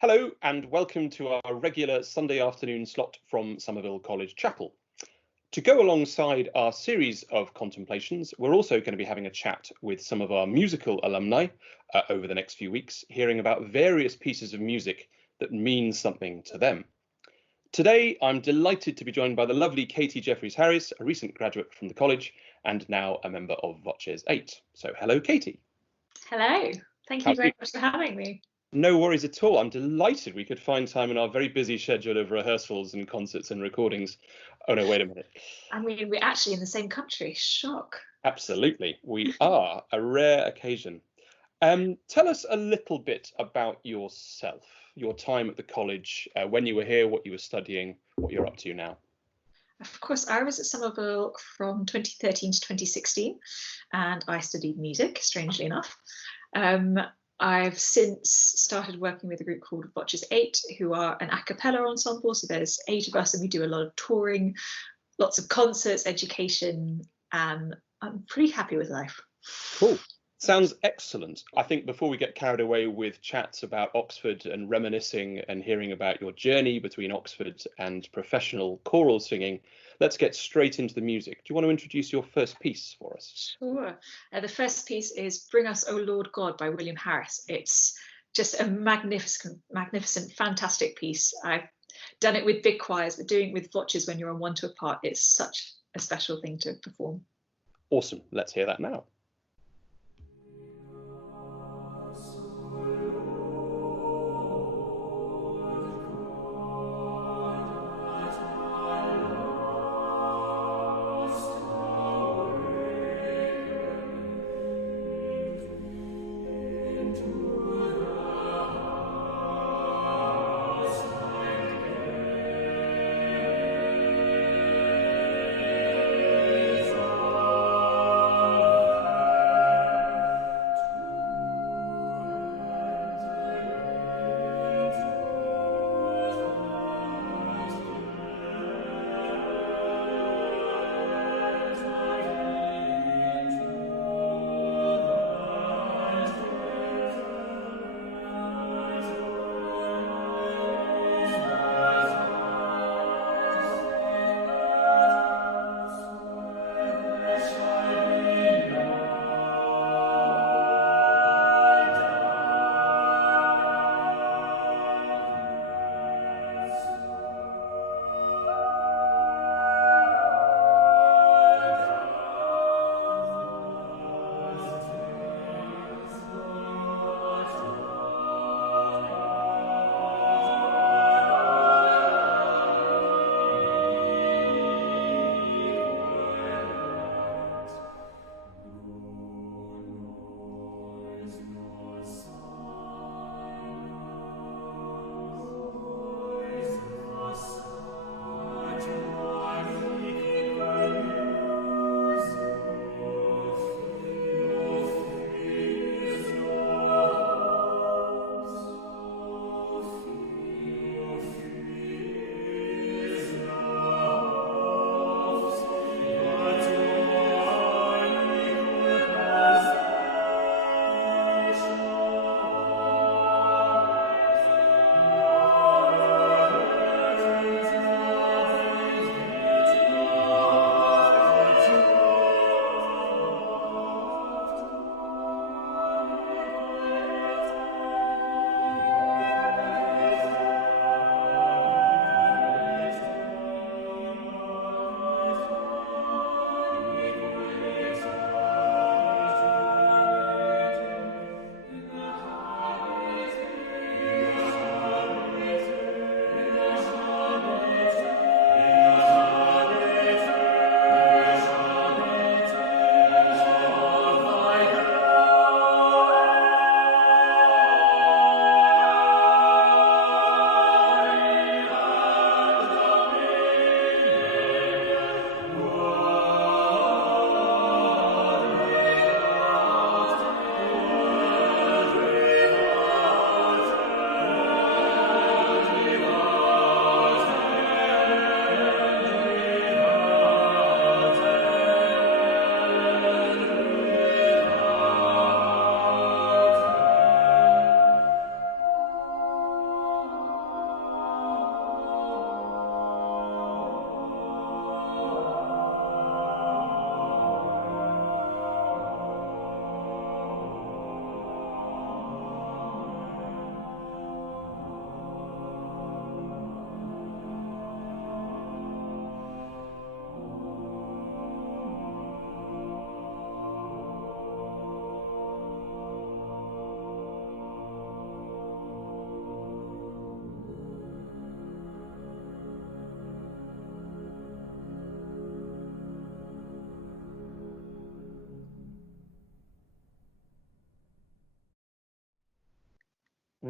Hello and welcome to our regular Sunday afternoon slot from Somerville College Chapel. To go alongside our series of contemplations, we're also going to be having a chat with some of our musical alumni over the next few weeks, hearing about various pieces of music that mean something to them. Today, I'm delighted to be joined by the lovely Katie Jeffries-Harris, a recent graduate from the college and now a member of Voces8's. So hello, Katie. Hello, thank you very much for having me. No worries at all. I'm delighted we could find time in our very busy schedule of rehearsals and concerts and recordings. Oh no, wait a minute. I mean, we're actually in the same country. Shock. Absolutely, we are. A rare occasion. Tell us a little bit about yourself, your time at the college, when you were here, what you were studying, what you're up to now. Of course, I was at Somerville from 2013 to 2016, and I studied music, strangely enough. I've since started working with a group called Voces8's, who are an a cappella ensemble. So there's 8 of us and we do a lot of touring, lots of concerts, education, and I'm pretty happy with life. Cool. Sounds excellent. I think before we get carried away with chats about Oxford and reminiscing and hearing about your journey between Oxford and professional choral singing, let's get straight into the music. Do you want to introduce your first piece for us? Sure. The first piece is Bring Us, O Lord God by William Harris. It's just a magnificent, fantastic piece. I've done it with big choirs, but doing it with voces when you're on one to a part, it's such a special thing to perform. Awesome. Let's hear that now.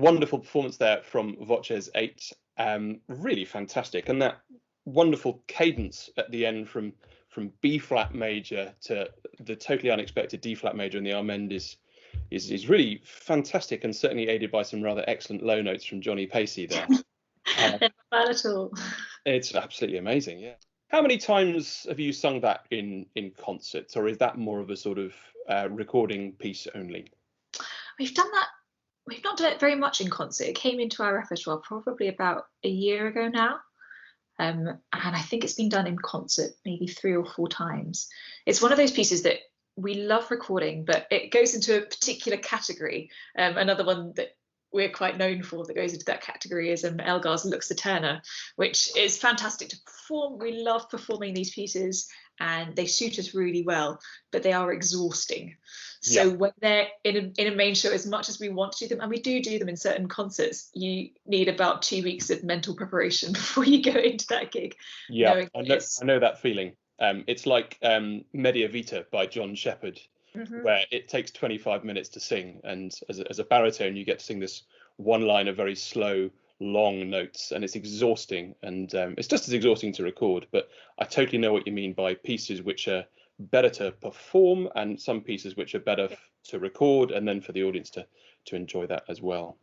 wonderful performance there from Voces8. Really fantastic, and that wonderful cadence at the end from B flat major to the totally unexpected D flat major in the Armend is really fantastic, and certainly aided by some rather excellent low notes from Johnny Pacey there. Not bad at all. It's absolutely amazing, yeah. How many times have you sung that in concerts, or is that more of a sort of recording piece only? We've done that. We've not done it very much in concert. It came into our repertoire probably about a year ago now. And I think it's been done in concert maybe 3 or 4 times. It's one of those pieces that we love recording, but it goes into a particular category. Another one that we're quite known for that goes into that category is Elgar's Lux Eterna, which is fantastic to perform. We love performing these pieces and they suit us really well, but they are exhausting. So when they're in a main show, as much as we want to do them, and we do them in certain concerts, you need about 2 weeks of mental preparation before you go into that gig. Yeah, I know that feeling. It's like Media Vita by John Shepherd, where it takes 25 minutes to sing, and as a baritone you get to sing this one line of very slow, long notes, and it's exhausting, and it's just as exhausting to record. But I totally know what you mean by pieces which are better to perform and some pieces which are better to record, and then for the audience to enjoy that as well.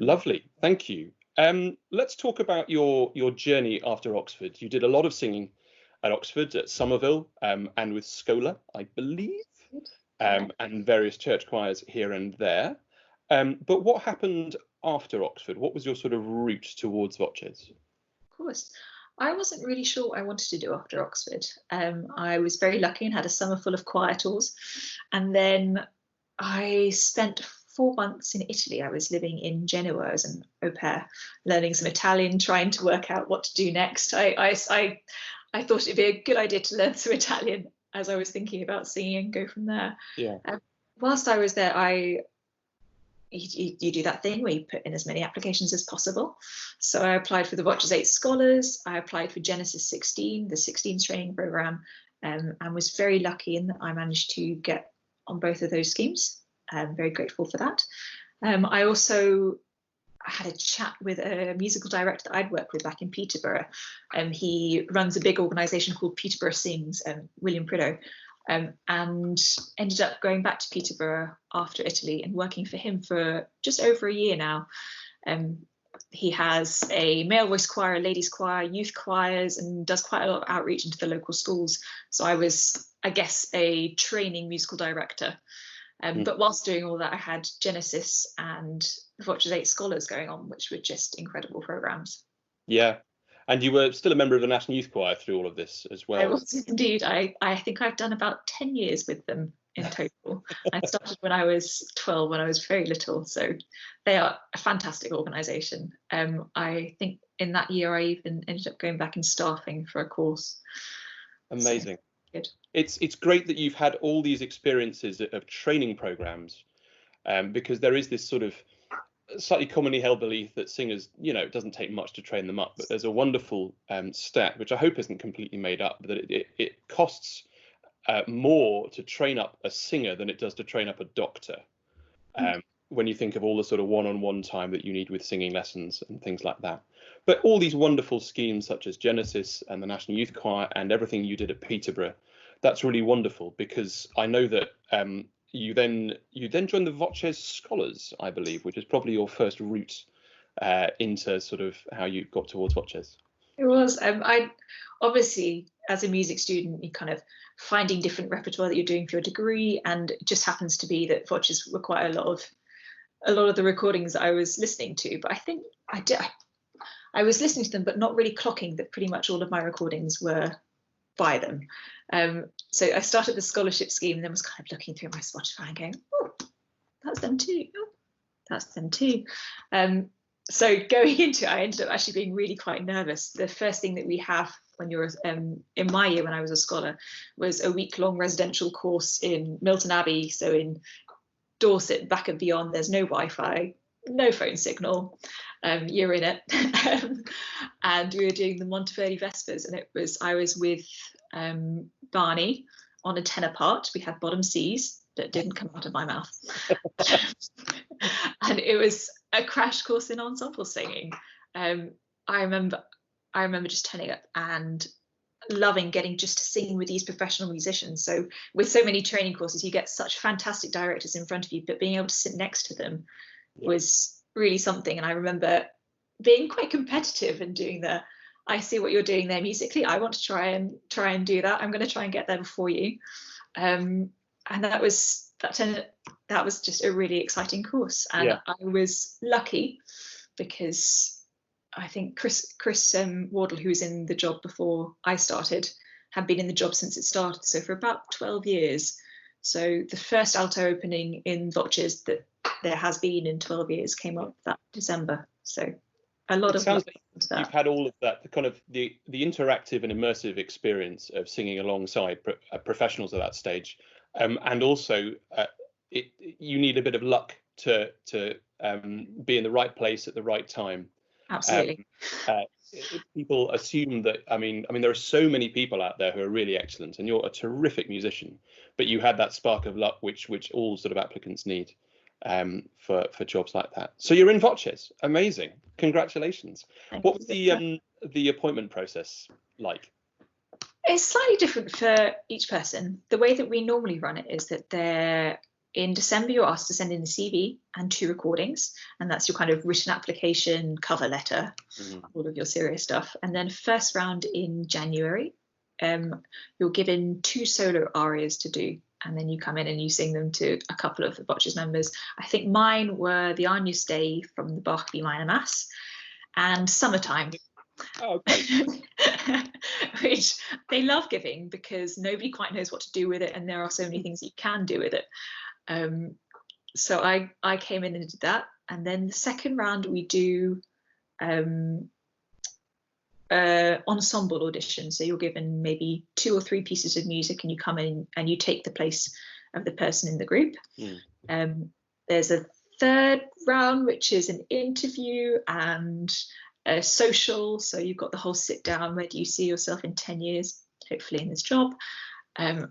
Lovely, thank you. Let's talk about your journey after Oxford. You did a lot of singing at Oxford, at Somerville, and with Schola, I believe, and various church choirs here and there. But what happened after Oxford? What was your sort of route towards Voces? Of course. I wasn't really sure what I wanted to do after Oxford. I was very lucky and had a summer full of choir tours. And then I spent 4 months in Italy. I was living in Genoa as an au pair, learning some Italian, trying to work out what to do next. I thought it'd be a good idea to learn some Italian as I was thinking about singing and go from there. Yeah. Whilst I was there, you do that thing where you put in as many applications as possible. So I applied for the Voces8's Scholars. I applied for Genesis 16, the 16 training program, and was very lucky in that I managed to get on both of those schemes. I'm very grateful for that. I also had a chat with a musical director that I'd worked with back in Peterborough. He runs a big organisation called Peterborough Sings, William Prideaux, and ended up going back to Peterborough after Italy and working for him for just over a year now. He has a male voice choir, a ladies choir, youth choirs, and does quite a lot of outreach into the local schools. So I was, I guess, a training musical director. But whilst doing all that, I had Genesis and the Voces8's Scholars going on, which were just incredible programs. Yeah. And you were still a member of the National Youth Choir through all of this as well. I was indeed. I think I've done about 10 years with them in total. I started when I was 12, when I was very little. So they are a fantastic organisation. I think in that year I even ended up going back and staffing for a course. Amazing. So, good. It's great that you've had all these experiences of training programs, because there is this sort of slightly commonly held belief that singers, it doesn't take much to train them up, but there's a wonderful stat, which I hope isn't completely made up, that it costs more to train up a singer than it does to train up a doctor. When you think of all the sort of one-on-one time that you need with singing lessons and things like that. But all these wonderful schemes such as Genesis and the National Youth Choir and everything you did at Peterborough, that's really wonderful, because I know that you then joined the Voces8's Scholars, I believe, which is probably your first route into sort of how you got towards Voces8's. It was. I obviously, as a music student, you kind of finding different repertoire that you're doing for your degree, and it just happens to be that Voces8's were quite a lot of the recordings that I was listening to. But I think I was listening to them, but not really clocking that pretty much all of my recordings were by them. So I started the scholarship scheme and then was kind of looking through my Spotify and going, oh, that's them too. Oh, that's them too. So going into it, I ended up actually being really quite nervous. The first thing that we have when you're in my year, when I was a scholar, was a week-long residential course in Milton Abbey. So in Dorset, back and beyond, there's no Wi-Fi, no phone signal. You're in it. And we were doing the Monteverdi Vespers, and I was with Barney on a tenor part. We had bottom C's that didn't come out of my mouth. And it was a crash course in ensemble singing. I remember just turning up and loving getting just to sing with these professional musicians. So with so many training courses, you get such fantastic directors in front of you, but being able to sit next to them was really something. And I remember being quite competitive and doing I see what you're doing there musically, I want to try and do that, I'm going to try and get there before you. And that was just a really exciting course. And I was lucky because I think Chris Wardle, who was in the job before I started, had been in the job since it started, so for about 12 years. So the first alto opening in Voces that there has been in 12 years came up that December. So a lot of sounds like you've had all of that, the kind of the interactive and immersive experience of singing alongside professionals at that stage, and also you need a bit of luck to be in the right place at the right time. Absolutely. People assume that, I mean, there are so many people out there who are really excellent, and you're a terrific musician, but you had that spark of luck, which all sort of applicants need for jobs like that. So you're in Voces, amazing, congratulations. What was the appointment process like? It's slightly different for each person. The way that we normally run it is that in December, you're asked to send in a CV and 2 recordings, and that's your kind of written application, cover letter, all of your serious stuff. And then first round in January, you're given 2 solo arias to do, and then you come in and you sing them to a couple of the Voces members. I think mine were the Agnus Dei from the Bach B minor Mass and Summertime. Oh, okay. Which they love giving because nobody quite knows what to do with it, and there are so many things you can do with it. So I came in and did that, and then the second round we do ensemble audition. So you're given maybe 2 or 3 pieces of music, and you come in and you take the place of the person in the group. There's a third round, which is an interview and a social. So you've got the whole sit down, where do you see yourself in 10 years, hopefully in this job. And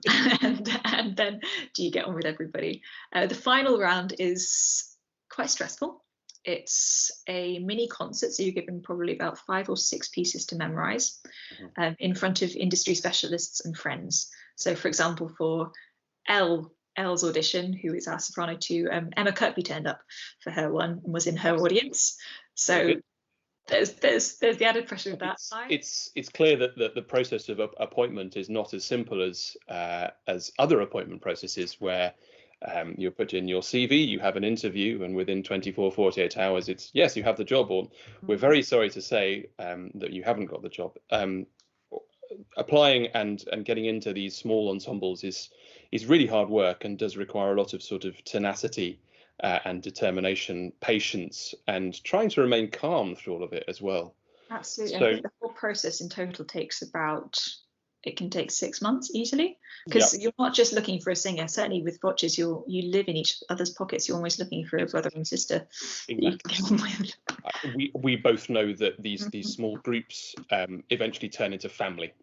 then do you get on with everybody? The final round is quite stressful. It's a mini concert, so you're given probably about 5 or 6 pieces to memorize in front of industry specialists and friends. So for example, for Elle's audition, who is our soprano too, Emma Kirkby turned up for her one and was in her audience. So there's the added pressure of that. It's clear that the process of appointment is not as simple as other appointment processes, where you put in your CV, you have an interview, and within 48 hours it's yes, you have the job, or we're very sorry to say that you haven't got the job. Applying and getting into these small ensembles is really hard work, and does require a lot of sort of tenacity and determination, patience, and trying to remain calm through all of it as well. Absolutely. So, I think the whole process in total it can take 6 months easily, because you're not just looking for a singer. Certainly with Voces, you live in each other's pockets. You're almost looking for a brother and sister that you can get on with. We both know that these small groups eventually turn into family.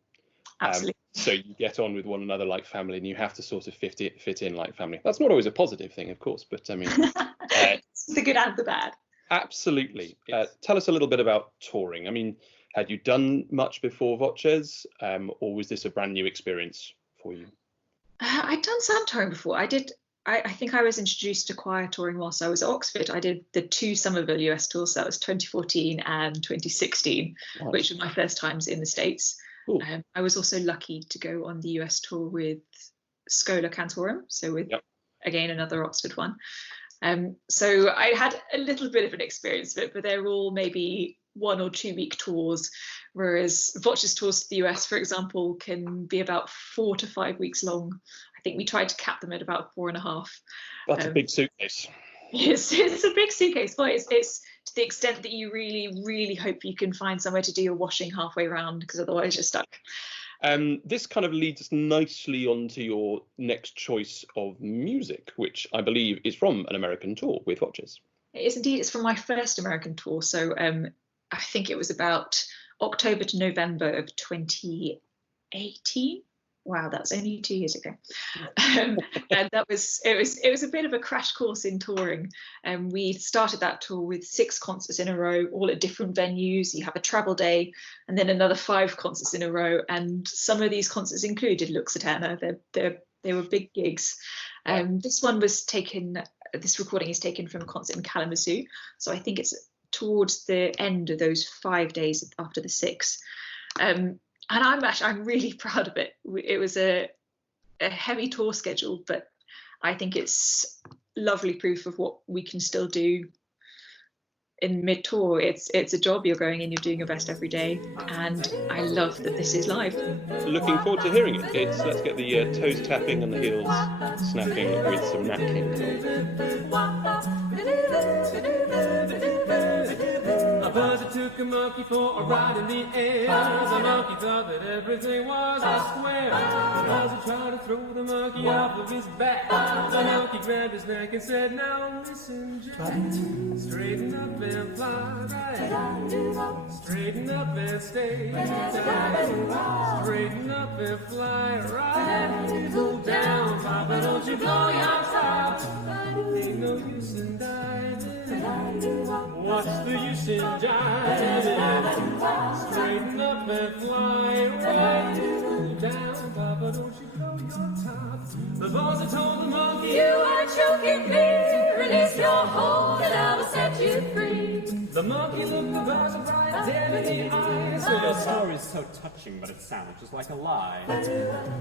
Absolutely. So you get on with one another like family, and you have to sort of fit in like family. That's not always a positive thing, of course, but I mean, the good and the bad. Absolutely. Tell us a little bit about touring. I mean, had you done much before Voces, or was this a brand new experience for you? I'd done some touring before. I think I was introduced to choir touring whilst I was at Oxford. I did the 2 Somerville US tours. So that was 2014 and 2016, nice. Which were my first times in the States. I was also lucky to go on the US tour with Schola Cantorum, so with again another Oxford one. So I had a little bit of an experience of it, but they're all maybe 1 or 2 week tours, whereas Voces tours to the US, for example, can be about 4 to 5 weeks long. I think we tried to cap them at about 4.5. That's a big suitcase. Yes, it's a big suitcase, but it's to the extent that you really, really hope you can find somewhere to do your washing halfway around, because otherwise you're stuck. This kind of leads us nicely onto your next choice of music, which I believe is from an American tour with Voces. It is indeed. It's from my first American tour. So I think it was about October to November of 2018. wow, that's only 2 years ago. And it was a bit of a crash course in touring. And we started that tour with 6 concerts in a row, all at different venues. You have a travel day and then another 5 concerts in a row. And some of these concerts included Lux Eterna. They were big gigs. This recording is taken from a concert in Kalamazoo. So I think it's towards the end of those 5 days after the 6. And I'm really proud of it. It was a heavy tour schedule, but I think it's lovely proof of what we can still do in mid-tour. It's a job. You're going in, you're doing your best every day, and I love that this is live. Looking forward to hearing it. Let's get the toes tapping and the heels snapping with some Nat King Cole. A buzzer took a monkey for a ride in the air. The monkey thought that everything was a square. The buzzer tried to throw the monkey off of his back. The monkey grabbed his neck and said, now listen, Jack. Straighten up and fly right. Straighten up and stay tight. Straighten up and fly right. Go down, Papa, don't you blow your top. Ain't no use in diving. What's the use in diving? Straighten up and fly right. Go down, Papa, don't you blow your top. The buzzer told the monkey, you are choking me. Release your hold and I will set you free. The monkey looked the buzzer right dead in the eyes. Your story's so touching, but it sounds just like a lie.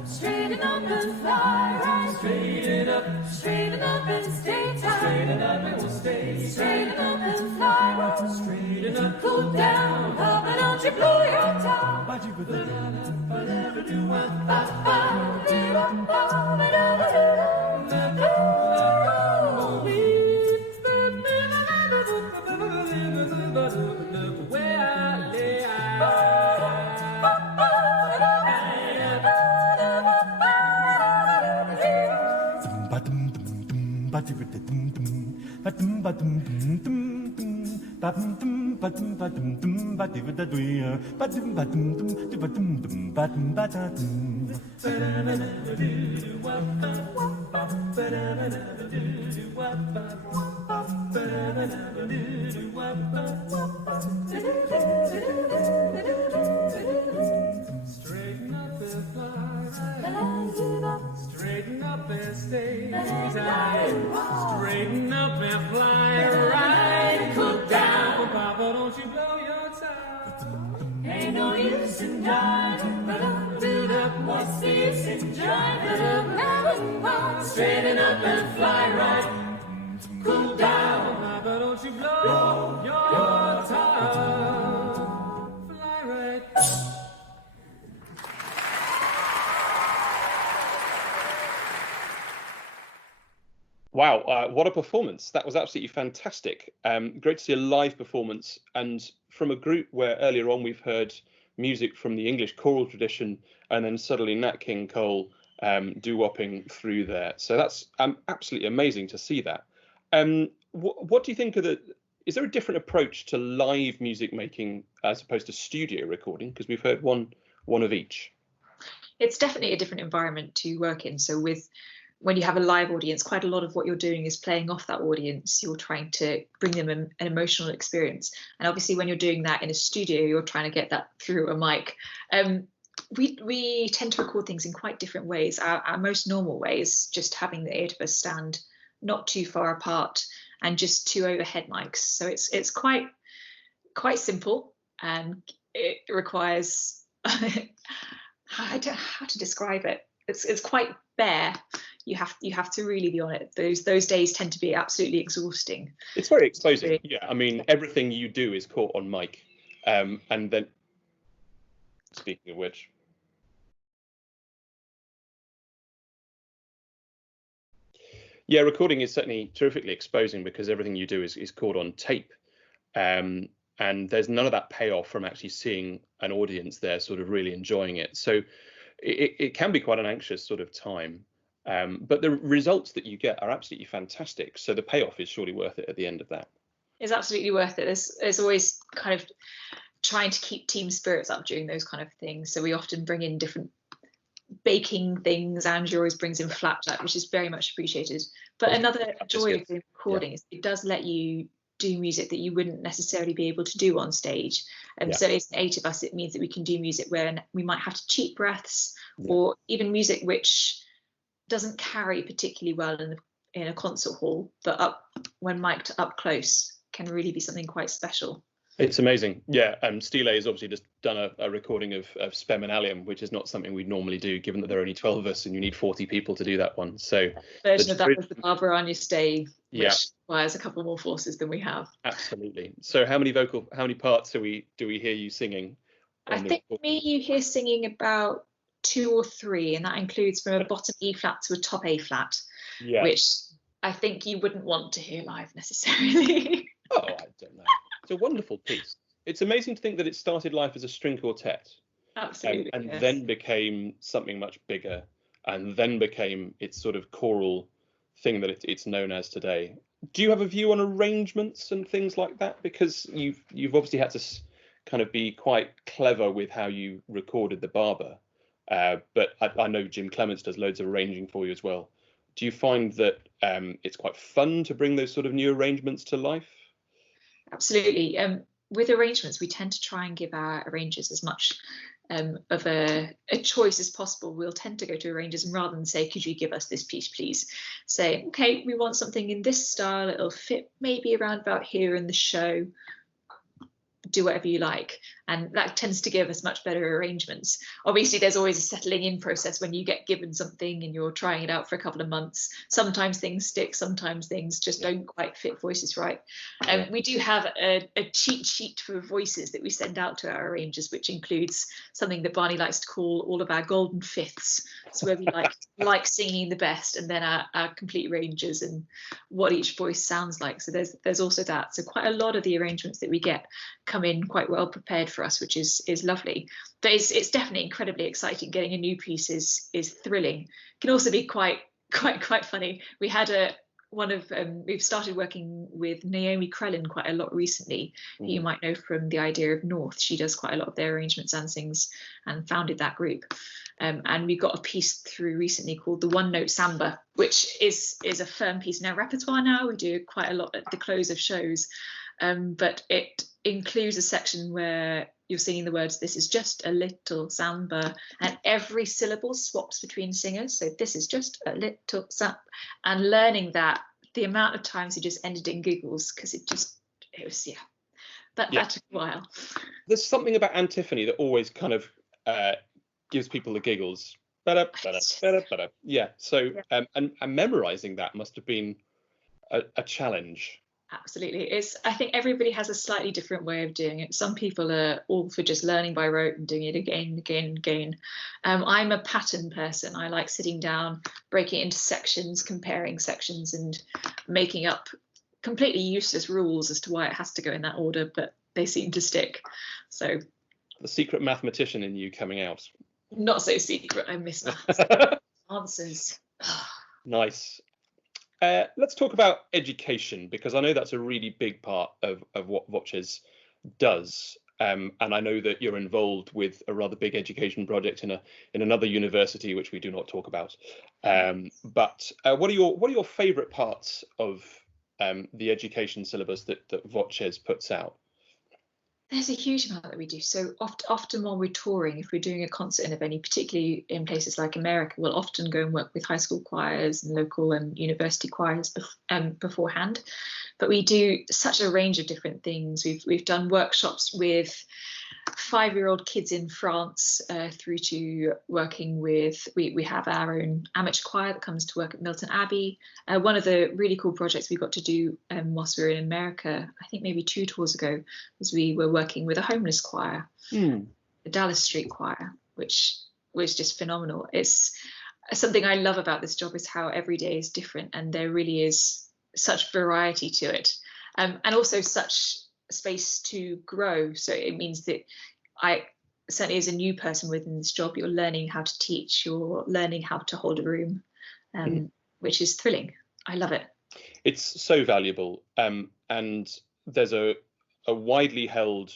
Straighten up and fly right. Straighten up and stay tight. Straighten up and we'll stay. Straighten up and fly right. Straighten up, cool down, Papa, don't you blow your top. Straighten up and stay tight. Straighten up and fly right. Cool down, Papa, don't you blow your top. Ain't no use in diving, but I'll do that. What's the use in driving? Straighten up and fly right. Cool down, Papa, don't you blow your top. Fly right. Wow, what a performance. That was absolutely fantastic. Great to see a live performance, and from a group where earlier on we've heard music from the English choral tradition, and then suddenly Nat King Cole doo-wopping through there. So that's absolutely amazing to see that. What do you think of is there a different approach to live music making as opposed to studio recording? Because we've heard one of each. It's definitely a different environment to work in. So when you have a live audience, quite a lot of what you're doing is playing off that audience. You're trying to bring them an emotional experience. And obviously when you're doing that in a studio, you're trying to get that through a mic. We tend to record things in quite different ways. Our most normal way is just having the 8 of us stand not too far apart and just 2 overhead mics. So it's quite simple, and it requires, I don't know how to describe it. It's quite bare. You have to really be on it. Those days tend to be absolutely exhausting. It's very exposing. Yeah, I mean, everything you do is caught on mic. And then, speaking of which, yeah, recording is certainly terrifically exposing because everything you do is caught on tape. And there's none of that payoff from actually seeing an audience there sort of really enjoying it. So it can be quite an anxious sort of time. But the results that you get are absolutely fantastic. So the payoff is surely worth it at the end of that. It's absolutely worth it. There's always kind of trying to keep team spirits up during those kind of things. So we often bring in different baking things. Andrew always brings in flapjack, which is very much appreciated. But another joy of doing recording is it does let you do music that you wouldn't necessarily be able to do on stage. So it's 8 of us, it means that we can do music where we might have to cheat breaths, or even music which doesn't carry particularly well in a concert hall, but when mic'd up close can really be something quite special. It's amazing. Yeah, Stile has obviously just done a recording of Spem and Allium, which is not something we'd normally do, given that there are only 12 of us and you need 40 people to do that one. So version of that was the Barbara Anya Stay, which requires a couple more forces than we have. Absolutely. So how many parts do we hear you singing? I think you hear singing about 2 or 3, and that includes from a bottom E flat to a top A flat, which I think you wouldn't want to hear live necessarily. Oh, I don't know. It's a wonderful piece. It's amazing to think that it started life as a string quartet. Absolutely. And then became something much bigger, and then became its sort of choral thing that it's known as today. Do you have a view on arrangements and things like that? Because you've obviously had to kind of be quite clever with how you recorded the Barber, but I know Jim Clements does loads of arranging for you as well. Do you find that it's quite fun to bring those sort of new arrangements to life? Absolutely. With arrangements, we tend to try and give our arrangers as much of a choice as possible. We'll tend to go to arrangers, and rather than say, could you give us this piece, please, say, okay, we want something in this style, it'll fit maybe around about here in the show, do whatever you like. And that tends to give us much better arrangements. Obviously, there's always a settling in process when you get given something and you're trying it out for a couple of months. Sometimes things stick, sometimes things just don't quite fit voices right. We do have a cheat sheet for voices that we send out to our arrangers, which includes something that Barney likes to call all of our golden fifths. So where we like singing the best, and then our complete ranges and what each voice sounds like. So there's also that. So quite a lot of the arrangements that we get come in quite well prepared for us, which is lovely. But it's definitely incredibly exciting. Getting a new piece is thrilling. It can also be quite funny. We had we've started working with Naomi Krellin quite a lot recently, who you might know from The Idea of North. She does quite a lot of their arrangements and sings, and founded that group. And we got a piece through recently called The One Note Samba, which is a firm piece in our repertoire now. We do quite a lot at the close of shows, but it includes a section where you're singing the words, this is just a little samba, and every syllable swaps between singers. So this is just a little samba, and learning that, the amount of times you just ended in giggles, because it was that took a while. There's something about antiphony that always kind of gives people the giggles. And memorizing that must have been a challenge. Absolutely. I think everybody has a slightly different way of doing it. Some people are all for just learning by rote and doing it again and again and again. I'm a pattern person. I like sitting down, breaking it into sections, comparing sections, and making up completely useless rules as to why it has to go in that order, but they seem to stick. So the secret mathematician in you coming out. Not so secret. I miss maths. Answers. Nice. Let's talk about education, because I know that's a really big part of what Voces does. And I know that you're involved with a rather big education project in another university, which we do not talk about. But what are your favourite parts of the education syllabus that Voces puts out? There's a huge amount that we do. So often while we're touring, if we're doing a concert in a venue, particularly in places like America, we'll often go and work with high school choirs and local and university choirs beforehand. But we do such a range of different things. We've done workshops with 5-year-old kids in France, through to working with, we have our own amateur choir that comes to work at Milton Abbey. One of the really cool projects we got to do whilst we were in America, I think maybe 2 tours ago, was we were working with a homeless choir, the Dallas Street Choir, which was just phenomenal. It's something I love about this job, is how every day is different, and there really is such variety to it, and also such space to grow. So it means that I certainly, as a new person within this job, you're learning how to teach, you're learning how to hold a room, which is thrilling. I love it. It's so valuable, and there's a widely held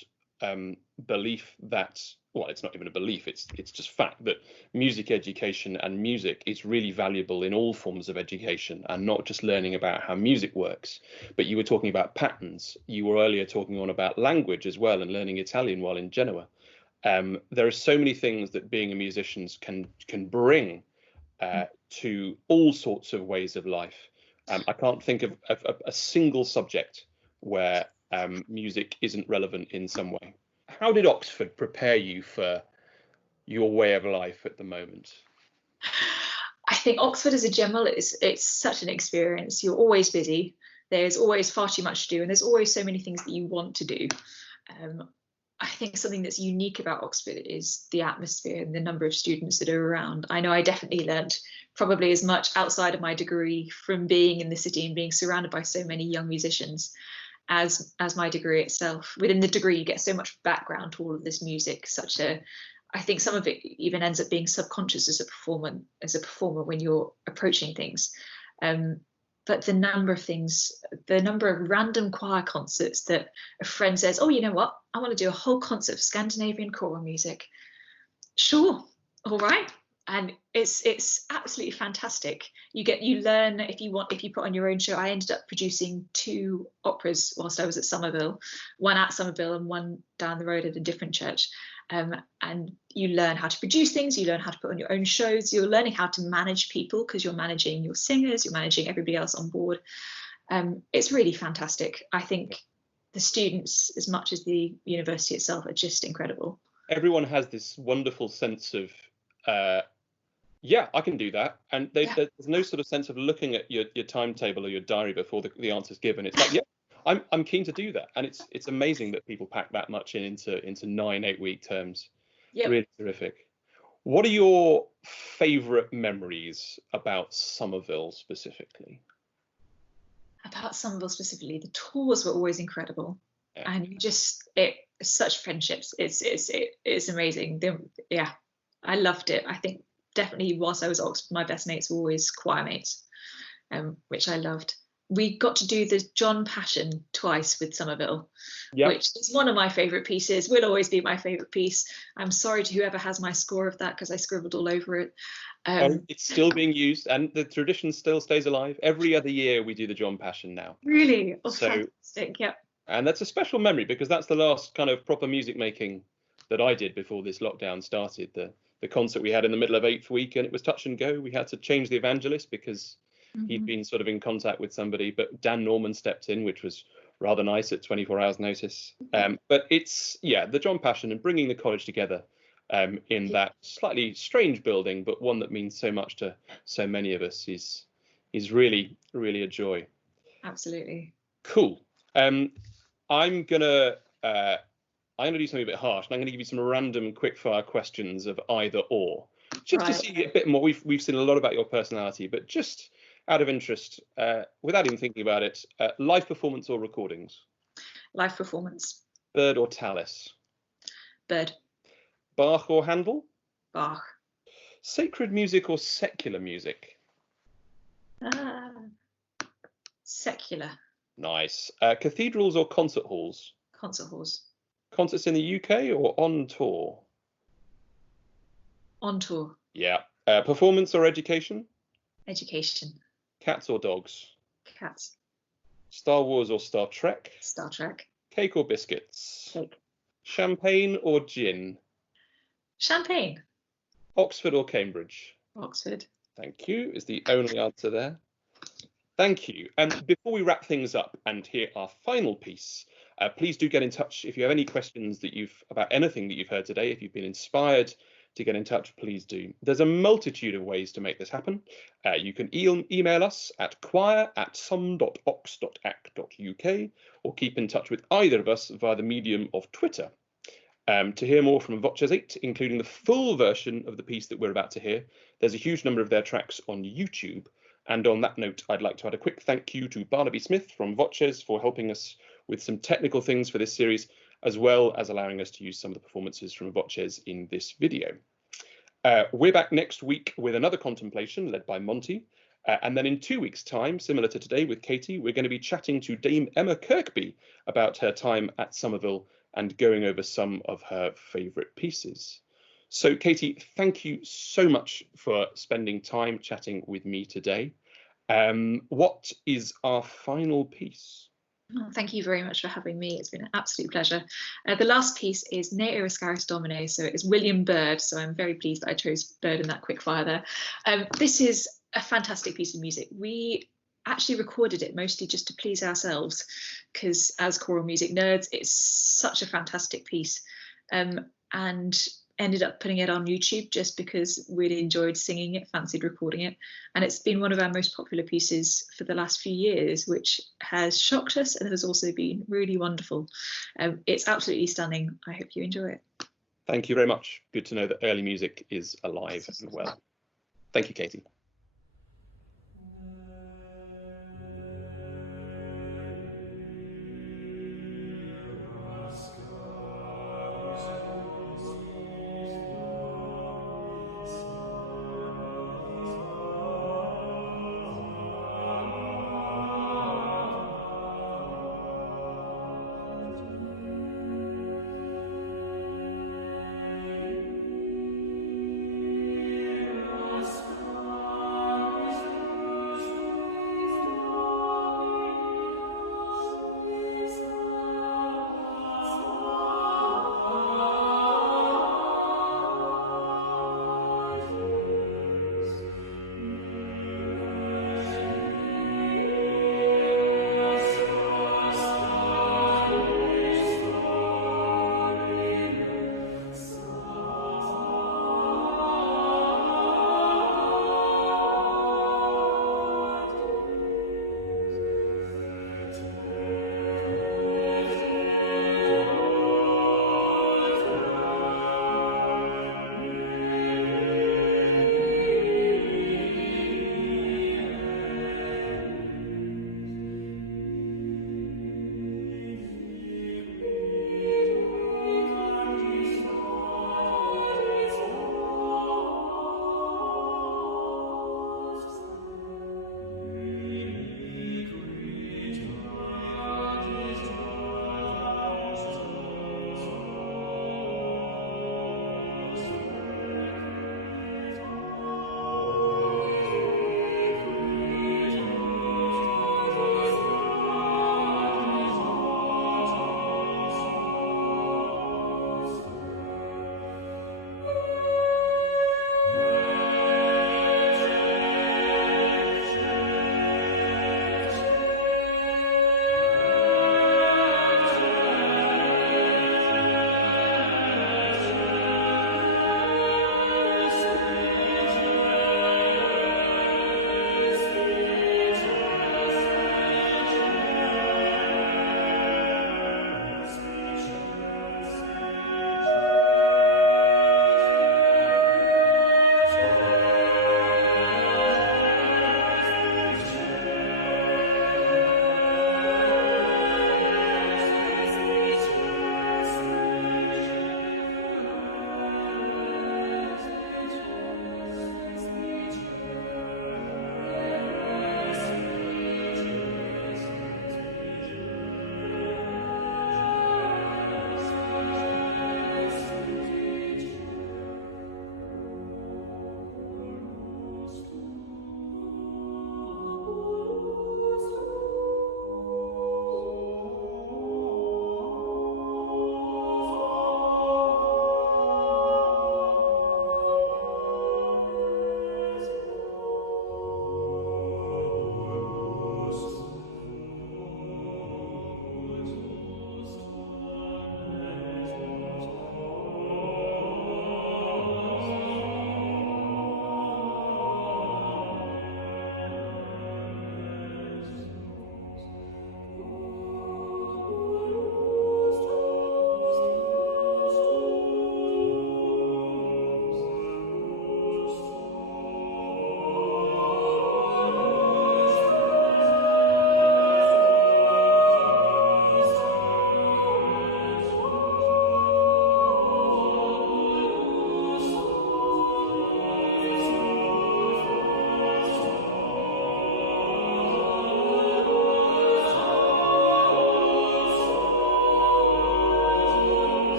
belief that, well, it's not even a belief, it's just fact that music education and music is really valuable in all forms of education, and not just learning about how music works. But you were talking about patterns. You were earlier talking on about language as well, and learning Italian while in Genoa. There are so many things that being a musician can bring to all sorts of ways of life. I can't think of a single subject where music isn't relevant in some way. How did Oxford prepare you for your way of life at the moment? I think Oxford as a general, it's such an experience. You're always busy. There's always far too much to do, and there's always so many things that you want to do. I think something that's unique about Oxford is the atmosphere and the number of students that are around. I know I definitely learned probably as much outside of my degree from being in the city and being surrounded by so many young musicians as my degree itself. Within the degree, you get so much background to all of this music. I think some of it even ends up being subconscious as a performer when you're approaching things. But the number of random choir concerts that a friend says, oh, you know what, I want to do a whole concert of Scandinavian choral music. Sure, all right. And it's absolutely fantastic. You learn if you put on your own show. I ended up producing 2 operas whilst I was at Somerville, one at Somerville and one down the road at a different church. And you learn how to produce things, you learn how to put on your own shows, you're learning how to manage people because you're managing your singers, you're managing everybody else on board. It's really fantastic. I think the students, as much as the university itself, are just incredible. Everyone has this wonderful sense of, yeah, I can do that. And there's no sort of sense of looking at your timetable or your diary before the answer's given. It's like, yeah, I'm keen to do that. And it's amazing that people pack that much into 9-8 week terms. Yep. Really terrific. What are your favourite memories about Somerville specifically? About Somerville specifically, the tours were always incredible. Yeah. And such friendships. It's amazing. I loved it. I think definitely whilst I was at Oxford, my best mates were always choir mates, which I loved. We got to do the John Passion twice with Somerville, which is one of my favourite pieces, will always be my favourite piece. I'm sorry to whoever has my score of that because I scribbled all over it. It's still being used and the tradition still stays alive. Every other year we do the John Passion now. Really? Oh, so, fantastic, yeah. And that's a special memory because that's the last kind of proper music making that I did before this lockdown started. The concert we had in the middle of 8th week, and it was touch and go. We had to change the evangelist because he'd been sort of in contact with somebody, but Dan Norman stepped in, which was rather nice at 24 hours notice. But it's, the John Passion and bringing the college together in that slightly strange building, but one that means so much to so many of us is really, really a joy. Absolutely. Cool. I'm gonna do something a bit harsh, and I'm gonna give you some random quickfire questions of either or, just to see a bit more. We've seen a lot about your personality, but just out of interest, without even thinking about it, live performance or recordings? Live performance. Bird or Tallis? Bird. Bach or Handel? Bach. Sacred music or secular music? Secular. Nice. Cathedrals or concert halls? Concert halls. Concerts in the UK or on tour? On tour. Yeah. Performance or education? Education. Cats or dogs? Cats. Star Wars or Star Trek? Star Trek. Cake or biscuits? Cake. Champagne or gin? Champagne. Oxford or Cambridge? Oxford. Thank you, is the only answer there. Thank you. And before we wrap things up and hear our final piece, please do get in touch if you have any questions about anything that you've heard today. If you've been inspired to get in touch, please do. There's a multitude of ways to make this happen. You can email us at choir@som.ox.ac.uk or keep in touch with either of us via the medium of Twitter. To hear more from Voces8, including the full version of the piece that we're about to hear, there's a huge number of their tracks on YouTube. And on that note, I'd like to add a quick thank you to Barnaby Smith from Voces for helping us with some technical things for this series, as well as allowing us to use some of the performances from Voces in this video. We're back next week with another contemplation led by Monty. And then in 2 weeks' time, similar to today with Katie, we're going to be chatting to Dame Emma Kirkby about her time at Somerville and going over some of her favourite pieces. So Katie, thank you so much for spending time chatting with me today. What is our final piece? Oh, thank you very much for having me. It's been an absolute pleasure. The last piece is Ne Iriscaris Domine, so it's William Byrd, so I'm very pleased that I chose Byrd in that quick fire there. This is a fantastic piece of music. We actually recorded it mostly just to please ourselves, because as choral music nerds, it's such a fantastic piece, and ended up putting it on YouTube just because we'd enjoyed singing it, fancied recording it, and it's been one of our most popular pieces for the last few years, which has shocked us and has also been really wonderful. It's absolutely stunning. I hope you enjoy it. Thank you very much. Good to know that early music is alive and well. Thank you, Katie.